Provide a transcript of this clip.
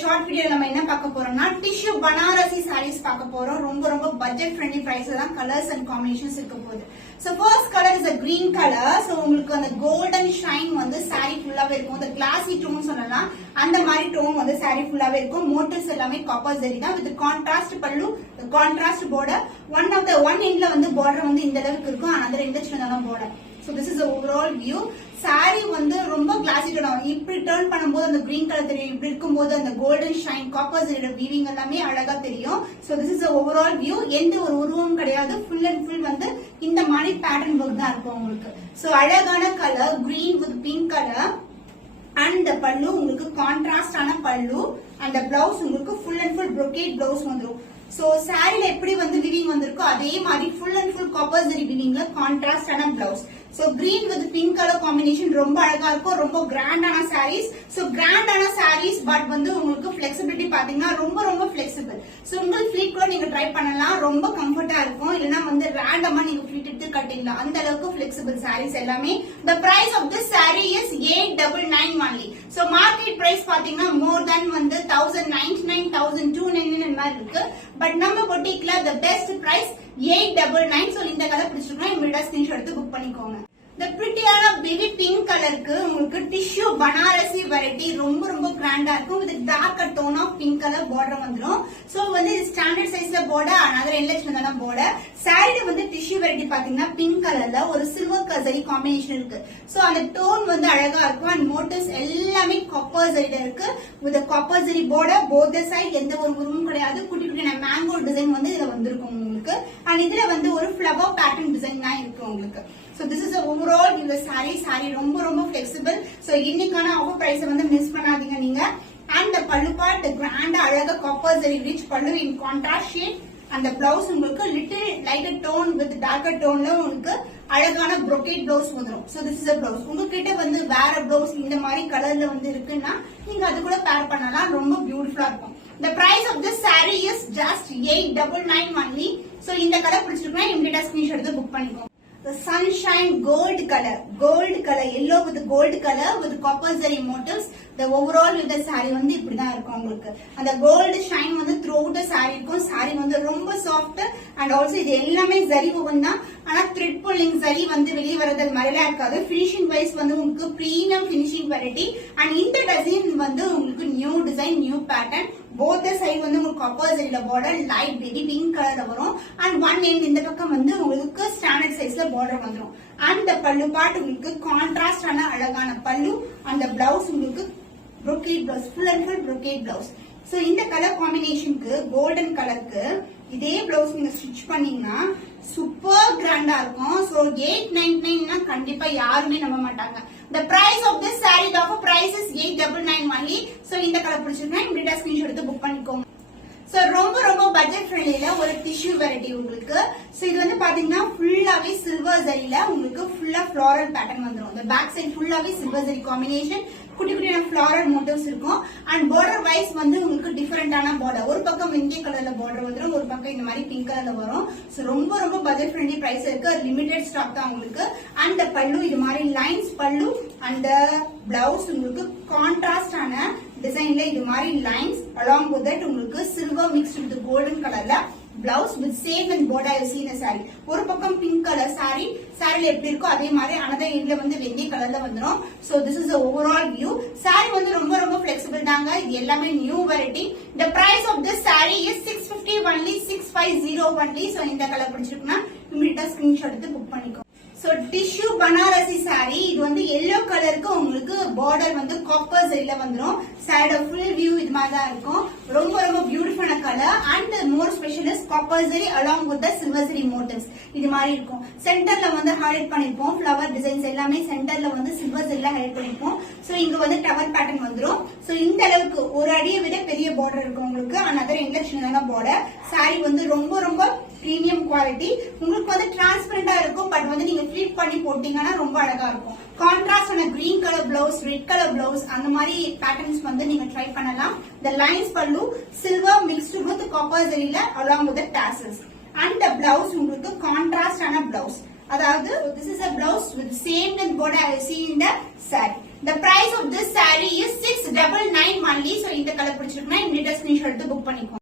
Short video நம்ம என்ன பார்க்க போறோம்னா டிஷ்யூ பனாரசி sarees பார்க்க போறோம். ரொம்ப பட்ஜெட் ஃப்ரெண்ட்லி பிரைஸ்ல தான் கலர்ஸ் அண்ட் காம்பினேஷன்ஸ் இருக்க போகுது. So first colour is a green color. So உங்களுக்கு அந்த கோல்டன் ஷைன் வந்து saree ஃபுல்லாவே இருக்கும். அந்த கிளாசி டோன் சொல்லலாம். அந்த மாதிரி டோன் வந்து saree ஃபுல்லாவே இருக்கும். மோட்டிவ்ஸ் எல்லாமே காப்பர் ஜரி தான் வித் கான்ட்ராஸ்ட் பல்லு, கான்ட்ராஸ்ட் border. ஒன் எண்ட்ல வந்து border வந்து இந்த அளவுக்கு இருக்கும். another end சின்னதா border. So this is the overall view. saree வந்து ரொம்ப கிளாசி டோன். இப்படி டர்ன் பண்ணும்போது அந்த கிரீன் கலர் தெரியும். இப்படி இருக்கும்போது அந்த கோல்டன் ஷைன் காப்பர் ஜரியோட வீவிங் எல்லாமே அழகா தெரியும். So this is the overall view. எந்த ஒரு உருவமும் கிடையாது. full and full வந்து இந்த மாதிரி பேட்டர்ன் ஒர்க் தான் இருக்கும் உங்களுக்கு. So அழகான colour green with pink color. And the pallu உங்களுக்கு கான்ட்ராஸ்ட் ஆன பல்லு. and the blouse உங்களுக்கு full and full brocade blouse வந்துரும். So saree எப்படி வந்து வீவிங் வந்திருக்கோ அதே மாதிரி full and full copper zari வீவிங்ல கான்ட்ராஸ்ட் ஆன blouse. So green with pink color combination ரொம்ப அழகா இருக்கும். ரொம்ப கிராண்ட் ஆன sarees. So கிராண்ட் ஆன sarees பட் வந்து உங்களுக்கு flexibility பாத்தீங்கன்னா ரொம்ப flexible. So உங்கள் ஃபிளீட் கூட நீங்க ட்ரை பண்ணலாம். ரொம்ப கம்ஃபர்ட்டா இருக்கும். இல்லனா வந்து ரேண்டமா நீங்க ஃபிளீட் எடுத்து கட்டிடலாம். அந்த அளவுக்கு flexible sarees எல்லாமே. The price of this saree is 899 only. So market price பாத்தீங்கன்னா more than வந்து 1099, 1299 மாதிரி இருக்கு. பட் நம்ம பொட்டிக்ல the best price 899. So இந்த கலர் பிடிச்சிருக்கா இமிடியேட்டா ஸ்கிரீன்ஷாட் எடுத்து புக் பண்ணிக்கோங்க. இந்த பிரிட்டியான பேபி பிங்க் கலருக்கு உங்களுக்கு டிஷ்யூ பனாரசி வெரைட்டி ரொம்ப கிராண்டா இருக்கும். With dark tone of pink colour border வந்துரும். சோ வந்து ஸ்டாண்டர்ட் சைஸ்ல பார்டர், another எல்எச் தான பார்டர். சாரில வந்து டிஷ்யூ வெரைட்டி பாத்தீங்கன்னா பிங்க் கலர்ல ஒரு சில்வர் கசரி காம்பினேஷன் இருக்கு. சோ அந்த டோன் வந்து அழகா இருக்கும். அண்ட் மோட்டிவ்ஸ் எல்லாமே காப்பர் ஜரில இருக்கு. With copper zari border both side எந்த ஒரு உருவமும் கிடையாது. குட்டி மேங்கோ டிசைன் வந்து இதுல வந்திருக்கும் உங்களுக்கு. அண்ட் இதுல வந்து ஒரு ஃபிளவர் பேட்டர்ன் டிசைன் தான் இருக்கு உங்களுக்கு. So this is the overall இந்த saree ரொம்ப flexible. So இன்னைக்கான ஆஃபர் பிரைஸ் வந்து மிஸ் பண்ணாதீங்க நீங்க. And the pallu part grand அழகா copper zari rich pallu in contrast shade. And the blouse உங்களுக்கு little lighter tone with darker tone ல உங்களுக்கு அழகான brocade blouse வந்துரும். So this is a blouse. உங்ககிட்ட வந்து வேற blouse இந்த மாதிரி கலர்ல வந்து இருக்குன்னா நீங்க அது கூட பேர் பண்ணலாம். ரொம்ப பியூட்டிஃபுல்லா இருக்கும். The price of this saree is just 899 only. So இந்த கலர் பிடிச்சிருக்குன்னா இமிடியேட்டா ஸ்கிரீன்ஷாட் எடுத்து புக் பண்ணிக்கோங்க. The sunshine gold color, yellow with gold color with copper zari motifs. The overall with the saree வந்து இப்படிதான் இருக்கும் உங்களுக்கு. அந்த gold shine வந்து throughout the saree இருக்கும். saree வந்து ரொம்ப soft and also இது எல்லாமே zari woven தான். ஆனா thread pulling zari வந்து வெளிய வரது மாதிரிலாம் இருக்காது. finishing wise வந்து உங்களுக்கு premium finishing variety. and இந்த design வந்து உங்களுக்கு new design, new pattern. both the side வந்து உங்களுக்கு copper zariல border light baby pink color வரும். and one end இந்த பக்கம் வந்து உங்களுக்கு standard sizeல border வந்துரும். and the pallu part உங்களுக்கு contrast ஆன அழகான பல்லு. and the blouse உங்களுக்கு brocade blouse, full and full brocade blouse. so இந்த கலர் காம்பினேஷனுக்கு கோல்டன் கலருக்கு இதே பிளவுஸ் நீங்க ஸ்டிச் பண்ணீங்கன்னா சூப்பர் கிராண்டா இருக்கும். சோ 899 கண்டிப்பா யாருமே நம்ப மாட்டாங்க. The price of this saree, the offer price is 899 only. so இந்த கலர் பிடிச்சிருந்தா இமிடியேட்டா ஸ்கிரீன்ஷாட் எடுத்து புக் பண்ணிக்கோங்க. சோ ரொம்ப பட்ஜெட் ஃப்ரெண்ட்லில ஒரு டிஷ்யூ வெரைட்டி உங்களுக்கு. சோ இது வந்து பாத்தீங்கன்னா ஃபுல்லாவே சில்வர் ஜரியில உங்களுக்கு ஃபுல்லா ஃப்ளோரல் பேட்டர்ன் வந்துரும். இந்த பேக் சைடு ஃபுல்லாவே சில்வர் ஜரி காம்பினேஷன். குட்டியான ஃப்ளோரல் மோட்டிவ்ஸ் இருக்கும். அண்ட் பார்டர் வைஸ் வந்து உங்களுக்கு டிஃபரெண்டான பார்டர். ஒரு பக்கம் வெந்தய கலர்ல பார்டர் வந்துரும், ஒரு பக்கம் இந்த மாதிரி பிங்க் கலர்ல வரும். சோ ரொம்ப பட்ஜெட் ஃப்ரெண்ட்லி பிரைஸ் இருக்கு. லிமிடெட் ஸ்டாக் தான் உங்களுக்கு. அண்ட் பல்லு இது மாதிரி லைன்ஸ் பல்லு. அந்த பிளவுஸ் உங்களுக்கு கான்ட்ராஸ்ட் ஆன டிசைன்ல இது மாதிரி லைன்ஸ் along with that உங்களுக்கு சில்வர் மிக்ஸ்ட் வித் கோல்டன் கலர்ல blouse with same and border you see the saree. ஒரு பக்கம் பிங்க் கலர் சாரில எப்படி இருக்கோ அதே மாதிரி another endல வந்து வெந்தய கலர்ல வந்துரும். so this is the overall view. saree வந்து ரொம்ப flexible தாங்க. இது எல்லாமே new variety. the price of this saree is 650 only, 650 only. so இந்த கலர் பிடிச்சிருக்குன்னா இமிடியேட்டா ஸ்கிரீன்ஷாட் எடுத்து புக் பண்ணிக்கோ. சோ டிஷ்யூ பனாரசி saree இது வந்து yellow கலருக்கு உங்களுக்கு பார்டர் வந்து காப்பர் ஜரில வந்துரும். சைடு ஃபுல் வியூ இது மாதிரி தான் இருக்கும். ரொம்ப பியூட்டிஃபுல்லான colour. And more special is copper zari along with the silver zari motifs. இது மாதிரி இருக்கும். சென்டர்ல வந்து ஹைலைட் பண்ணிருப்போம். ஃப்ளவர் டிசைன்ஸ் எல்லாமே சென்டர்ல வந்து சில்வர் ஜரில ஹைலைட் பண்ணிருப்போம். சோ இங்க வந்து டவர் பேட்டர்ன் வந்துரும். சோ இந்த அளவுக்கு ஒரு அடியை விட பெரிய பார்டர் இருக்கும் உங்களுக்கு. another எண்ட்ல சின்னதான பார்டர். saree வந்து ரொம்ப பிரீமியம் குவாலிட்டி. உங்களுக்கு வந்து டிரான்ஸ்பரண்டா இருக்கும். பட் வந்து நீங்க ஃபிளிட் பண்ணி போட்டீங்கன்னா ரொம்ப அழகா இருக்கும். கான்ட்ராஸ்ட் ஆன green colour blouse, red colour blouse அந்த மாதிரி பேட்டர்ன்ஸ் வந்து நீங்க ட்ரை பண்ணலாம். the lines pallu silver mixed with copper zariல along with the tassels. and the blouse உங்களுக்கு கான்ட்ராஸ்ட் ஆன பிளவுஸ். அதாவது this is a blouse with same length border I see in the saree. The price of this saree is 699 only. So இந்த colour பிடிச்சிருக்குன்னா இமிடியேட்டா screenshot எடுத்து book பண்ணிக்கோங்க.